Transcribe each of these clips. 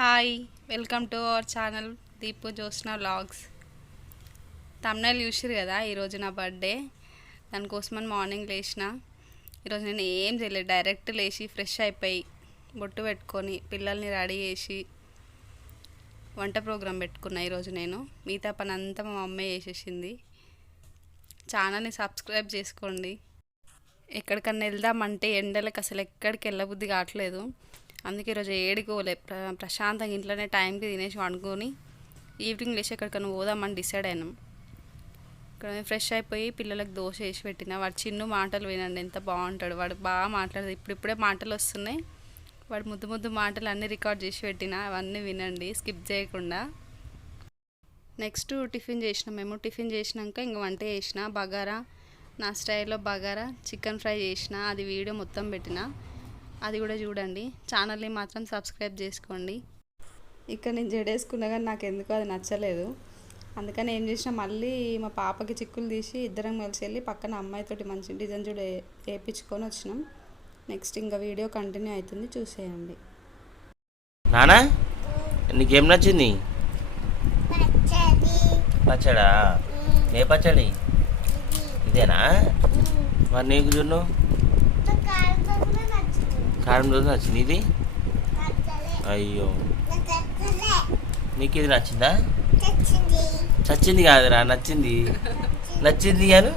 Hi, welcome to our channel Deepu Josna vlogs. Thumbnail చూసిరు కదా, ఈరోజు నా బర్త్డే. దానికోసమని మార్నింగ్ లేచిన. ఈరోజు నేను ఏం చేయలేదు, డైరెక్ట్ లేచి ఫ్రెష్ అయిపోయి బొట్టు పెట్టుకొని పిల్లల్ని రెడీ చేసి వంట ప్రోగ్రాం పెట్టుకున్నా. ఈరోజు నేను మిగతా పని అంతా మా మమ్మీ చేసేసింది. ఛానల్ని సబ్స్క్రైబ్ చేసుకోండి. ఎక్కడికన్నా వెళ్దామంటే ఎండలకు అసలు ఎక్కడికి వెళ్ళబుద్ధి కావట్లేదు. అందుకే ఈరోజు ఏడికి పోలే, ప్రశాంతంగా ఇంట్లోనే టైంకి తినేసి వండుకొని ఈవినింగ్ లేచి ఎక్కడికన్నా పోదామని డిసైడ్ అయినాం. ఇక్కడ ఫ్రెష్ అయిపోయి పిల్లలకు దోశ వేసి పెట్టిన. వాడు చిన్న మాటలు వినండి, ఎంత బాగుంటాడు వాడు, బాగా మాట్లాడదు. ఇప్పుడిప్పుడే మాటలు వస్తున్నాయి. వాడు ముద్దు ముద్దు మాటలు అన్నీ రికార్డ్ చేసి పెట్టిన, అవన్నీ వినండి స్కిప్ చేయకుండా. నెక్స్ట్ టిఫిన్ చేసినాం. మేము టిఫిన్ చేసినాక ఇంక వంట చేసిన. బగారా, నా స్టైల్లో బగారా చికెన్ ఫ్రై చేసిన. అది వీడియో మొత్తం పెట్టిన, అది కూడా చూడండి. ఛానల్ని మాత్రం సబ్స్క్రైబ్ చేసుకోండి. ఇక్కడ నేను జడేసుకున్నా కానీ నాకు ఎందుకో అది నచ్చలేదు. అందుకని ఏం చేసినా, మళ్ళీ మా పాపకి చిక్కులు తీసి ఇద్దరం కలిసి వెళ్ళి పక్కన అమ్మాయితోటి మంచి డిజైన్ చూడ వేయించుకొని వచ్చినాం. నెక్స్ట్ ఇంకా వీడియో కంటిన్యూ అవుతుంది, చూసేయండి. నానా, నీకేం నచ్చింది? పచ్చడా? ఏ పచ్చడి? ఇదేనా? మరి నీకు చూడు, కారం రోజు నచ్చింది ఇది. అయ్యో, నీకు ఇది నచ్చిందా? చచ్చింది కాదురా, నచ్చింది. నచ్చింది గాను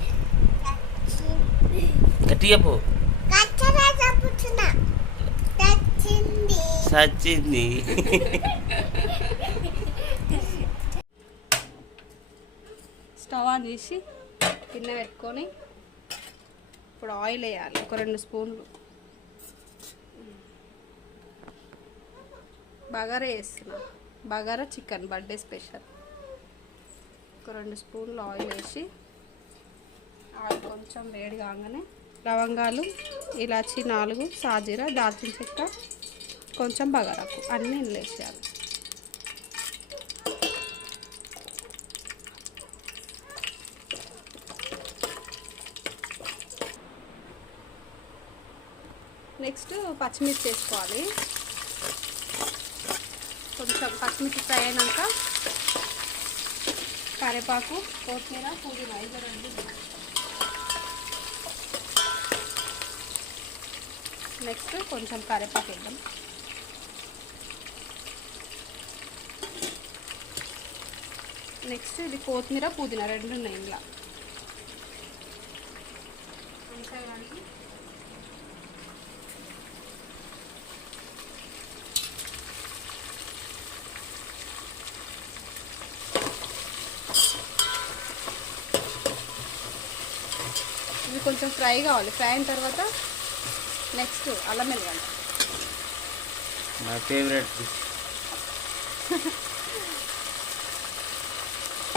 గట్టి చెప్పు. చచ్చింది. స్టవ్ ఆన్ చేసి గిన్నె పెట్టుకొని ఇప్పుడు ఆయిల్ వేయాలి, ఒక 2 స్పూన్లు. బగారా వేస్తున్నా, బగారా చికెన్ బర్త్డే స్పెషల్. ఒక 2 స్పూన్లు ఆయిల్ వేసి, ఆయిల్ కొంచెం వేడి కాగానే లవంగాలు, ఇలాచి 4, సాజీరా, దాల్చిన చెక్క, కొంచెం బగారాకు అన్నీ వేసేయాలి. నెక్స్ట్ పచ్చిమిర్చి వేసుకోవాలి. కొంచెం పచ్చిమిర్చి ఫ్రై అయినాక కరివేపాకు, కొత్తిమీర, పుదీనా ఇవ్వండి. నెక్స్ట్ కొంచెం కరివేపాకు వేద్దాం. నెక్స్ట్ ఇది కొత్తిమీర, పుదీనా 2 ఉన్నాయి ఇంట్లో. ఇవి కొంచెం ఫ్రై కావాలి. ఫ్రై అయిన తర్వాత నెక్స్ట్ అల్లం వెల్లిగడ్డ, నా ఫేవరెట్.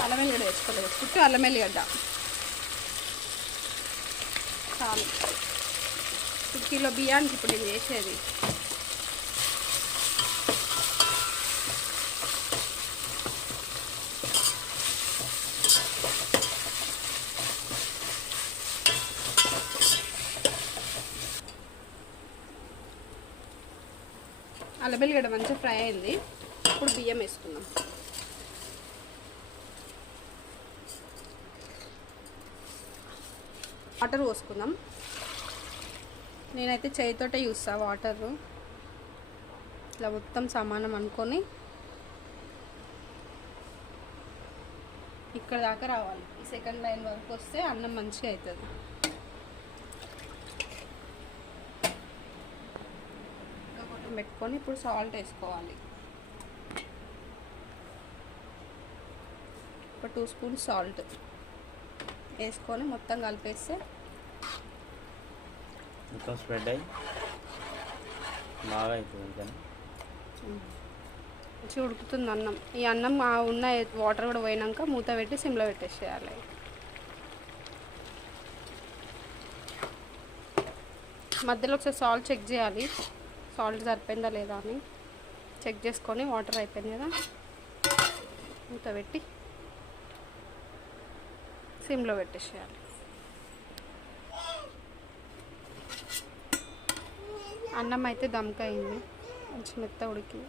అల్లం వెల్లిగడ్డ వేసుకోలేదు, చుట్టూ అల్లం వెల్లిగడ్డ చాలు. 1 కిలో బియ్యానికి ఇప్పుడు నేను చేసేది. అల్లం వెల్లిగడ్డ మంచిగా ఫ్రై అయింది. ఇప్పుడు బియ్యం వేసుకుందాం. వాటర్ పోసుకుందాం. నేనైతే చేయితోటే చూస్తా వాటరు. ఇలా మొత్తం సమానం అనుకొని ఇక్కడ దాకా రావాలి. ఈ సెకండ్ లైన్ వరకు వస్తే అన్నం మంచిగా అవుతుంది. పెట్టుకొని ఇప్పుడు సాల్ట్ వేసుకోవాలి. ఒక 2 స్పూన్స్ సాల్ట్ వేసుకొని మొత్తం కలిపేస్తే మొత్తం స్ప్రెడ్ అయ్యి బాగా అవుతుంది. మంచిగా ఉడుకుతుంది అన్నం. ఈ అన్నం ఉన్న వాటర్ కూడా పోయినాక మూత పెట్టి సిమ్లో పెట్టేసేయాలి. మధ్యలో ఒకసారి సాల్ట్ చెక్ చేయాలి, సాల్ట్ సరిపోయిందా లేదా అని చెక్ చేసుకొని, వాటర్ అయిపోయింది కదా మూత పెట్టి సిమ్లో పెట్టేసేయాలి. అన్నం అయితే దమ్కయింది, మంచి మెత్త ఉడికి.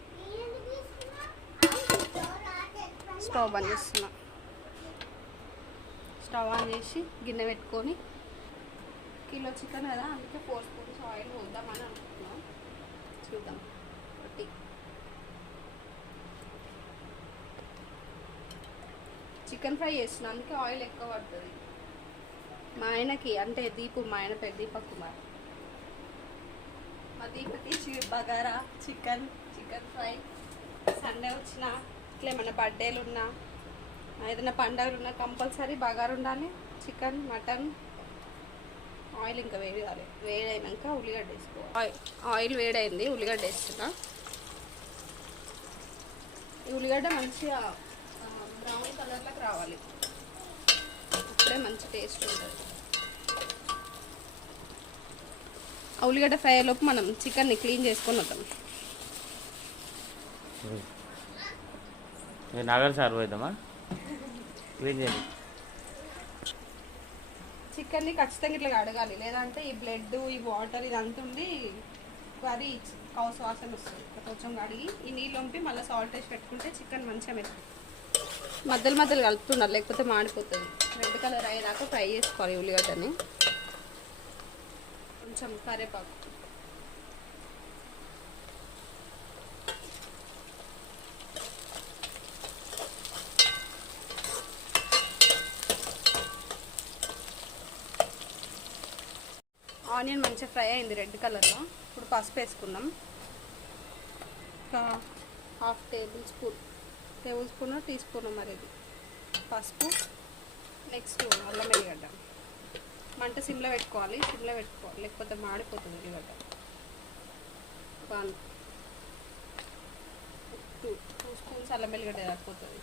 స్టవ్ బంద్ చేస్తున్నా. స్టవ్ ఆన్ చేసి గిన్నె పెట్టుకొని, కిలో చికెన్ కదా అందుకే 4 స్పూన్స్ ఆయిల్ పోద్దామని అనుకుంటున్నాం. చూద్దాం. ఒకటి చికెన్ ఫ్రై చేస్తున్నాం, అందుకే ఆయిల్ ఎక్కువ పడుతుంది. మా ఆయనకి అంటే దీపు, మా ఆయన పేరు దీపక్ కుమార్. మా దీపకి బగారా చికెన్ ఫ్రై. సండే వచ్చినా ఇట్లా ఏమన్నా బర్త్డేలు ఉన్నా ఏదైనా పండుగలు ఉన్నా కంపల్సరీ బగారా ఉండాలి. Chicken, mutton. ఆయిల్ ఇంకా వేడి కాలేదు. వేడైనాక ఉల్లిగడ్డ వేసుకోవాలి. ఆయిల్ వేడైంది, ఉల్లిగడ్డ వేస్తున్నా. ఈ ఉల్లిగడ్డ మంచిగా బ్రౌన్ కలర్లోకి రావాలి, అప్పుడే మంచి టేస్ట్ ఉంటుంది. ఆ ఉల్లిగడ్డ ఫ్రై అయ్యేలోపు మనం చికెన్ని క్లీన్ చేసుకొని వద్దాం. నాగర్ సార్ పోయిద్దామా క్లీన్ చేయాలి. చికెన్ని ఖచ్చితంగా ఇట్లా కడగాలి, లేదంటే ఈ బ్లడ్, ఈ వాటర్ ఇదంతా ఉండి కర్రీ కౌసు వాసన వస్తుంది. కొంచెం కడిగి ఈ నీళ్ళు వంపి మళ్ళీ సాల్ట్ వేసి పెట్టుకుంటే చికెన్ మంచిగా మెత్త. మధ్యలో కలుపుతున్నారు, లేకపోతే మాడిపోతుంది. రెడ్ కలర్ అయ్యేదాకా ఫ్రై చేసుకోవాలి ఉల్లిగడ్డని. కొంచెం కరివేపాకు, ఆనియన్ మంచిగా ఫ్రై అయింది రెడ్ కలర్లో. ఇప్పుడు పసుపు వేసుకుందాం. ఒక half tablespoon teaspoon మరి ఇది పసుపు. నెక్స్ట్ అల్లం వెల్లిగడ్డ. మంట సిమ్లో పెట్టుకోవాలి, లేకపోతే మాడిపోతుంది ఉల్లిగడ్డ. 2 స్పూన్స్ అల్లం వెల్లిగడ్డ సరిపోతుంది.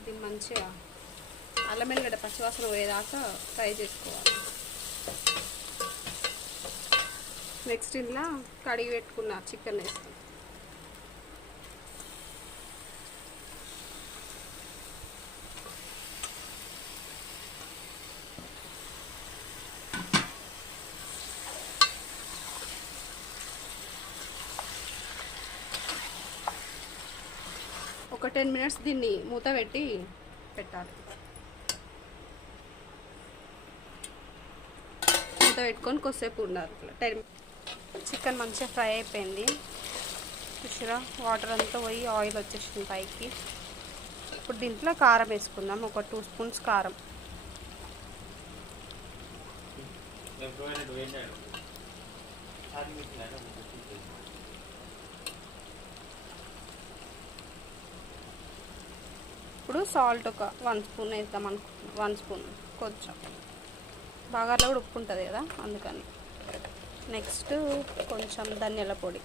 ఇది మంచిగా అల్లం వెల్లిగడ్డ పచ్చివాసన పోయేదాకా ఫ్రై చేసుకోవాలి. నెక్స్ట్ ఇంట్లో కడిగి పెట్టుకున్న చికెన్ వేస్తాం. ఒక 10 minutes దీన్ని మూత పెట్టాలి. మూత పెట్టుకొని కొద్దిసేపు ఉండాలి. 10 చికెన్ మంచిగా ఫ్రై అయిపోయింది. చూసిరా వాటర్ అంతా పోయి ఆయిల్ వచ్చేసింది పైకి. ఇప్పుడు దీంట్లో కారం వేసుకుందాం. ఒక 2 స్పూన్స్ కారం. ఇప్పుడు సాల్ట్ ఒక 1 స్పూన్ వేద్దాం అనుకుంటున్నాం. 1 స్పూన్ కొంచెం బాగాలో కూడా ఉప్పు ఉంటుంది కదా అందుకని. నెక్స్ట్ కొంచెం ధనియాల పొడి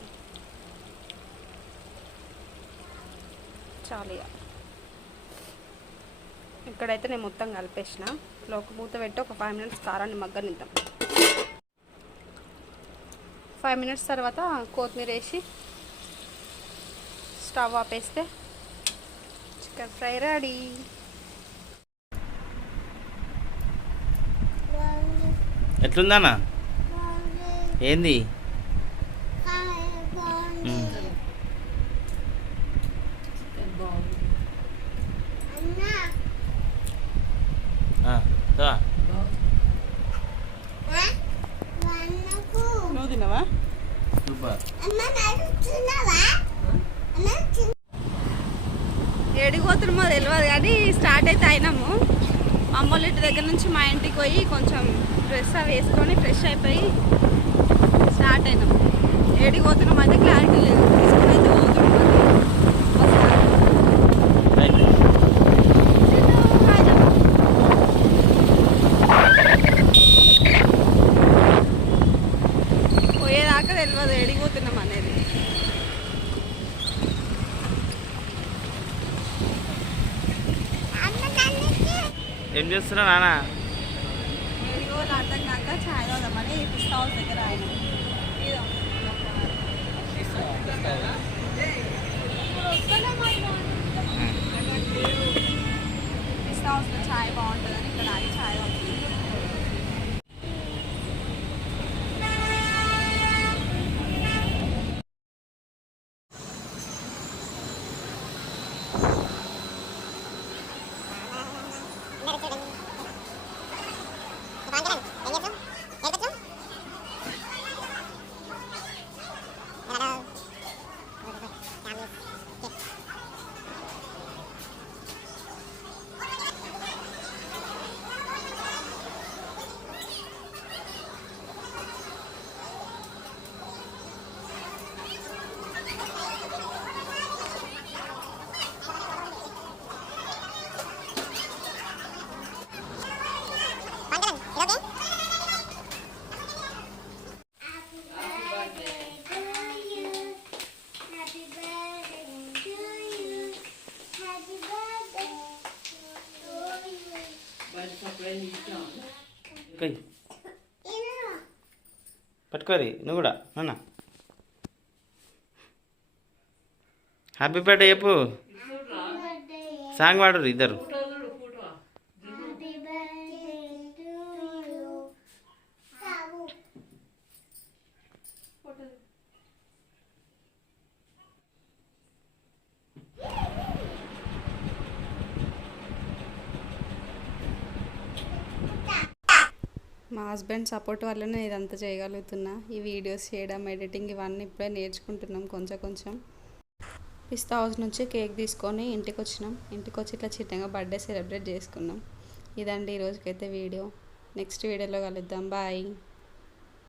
చాలు. ఇక్కడైతే నేను మొత్తం కలిపేసిన. ఒక మూత పెట్టి ఒక 5 minutes కారాన్ని మగ్గనిద్దాం. 5 minutes తర్వాత కొత్తిమీర వేసి స్టవ్ ఆపేస్తే చికెన్ ఫ్రై రెడీ. ఎట్లుందన్నా? ఏంది? నువ్వు తిన్నావా? ఏడిపోతున్నామో తెలియదు కానీ స్టార్ట్ అయితే అయినాము. అమ్మోళ్ళ ఇంటి దగ్గర నుంచి మా ఇంటికి పోయి కొంచెం డ్రెస్ అవి వేసుకొని ఫ్రెష్ అయిపోయి స్టార్ట్ అయినాము. ఏడికి పోతున్నాం అయితే క్లారిటీ లేదు. తీసుకుని అయితే పోతున్నాం. పోయేదాకా తెలియదు ఏడికి పోతున్నాం అనేది. ఏం చేస్తున్నా నాన్న? ఏడిగో అర్థం కాక ఛాయ్ తాగుదామని పిస్తా హౌస్ దగ్గర ఆయన పిస్తా హౌస్లో ఛాయ్ బాగుంటుందని ఇక్కడ ఆగి ఛాయ్ తాగుతుంది. కొయ్. పట్టుకోరి నువ్వు కూడా నాన్న. హ్యాపీ బర్త్డే చెప్పు. సాంగ్ పాడరు ఇద్దరు. మా హస్బెండ్ సపోర్ట్ వల్లనే ఇదంతా చేయగలుగుతున్నా. ఈ వీడియోస్ చేయడం, ఎడిటింగ్ ఇవన్నీ ఇప్పుడే నేర్చుకుంటున్నాం కొంచెం కొంచెం. పిస్తా హౌస్ నుంచి కేక్ తీసుకొని ఇంటికి వచ్చినాం. ఇంటికి వచ్చి ఇట్లా చిన్నగా బర్త్డే సెలబ్రేట్ చేసుకున్నాం. ఇదండి ఈరోజుకైతే వీడియో. నెక్స్ట్ వీడియోలో కలుద్దాం. బాయ్.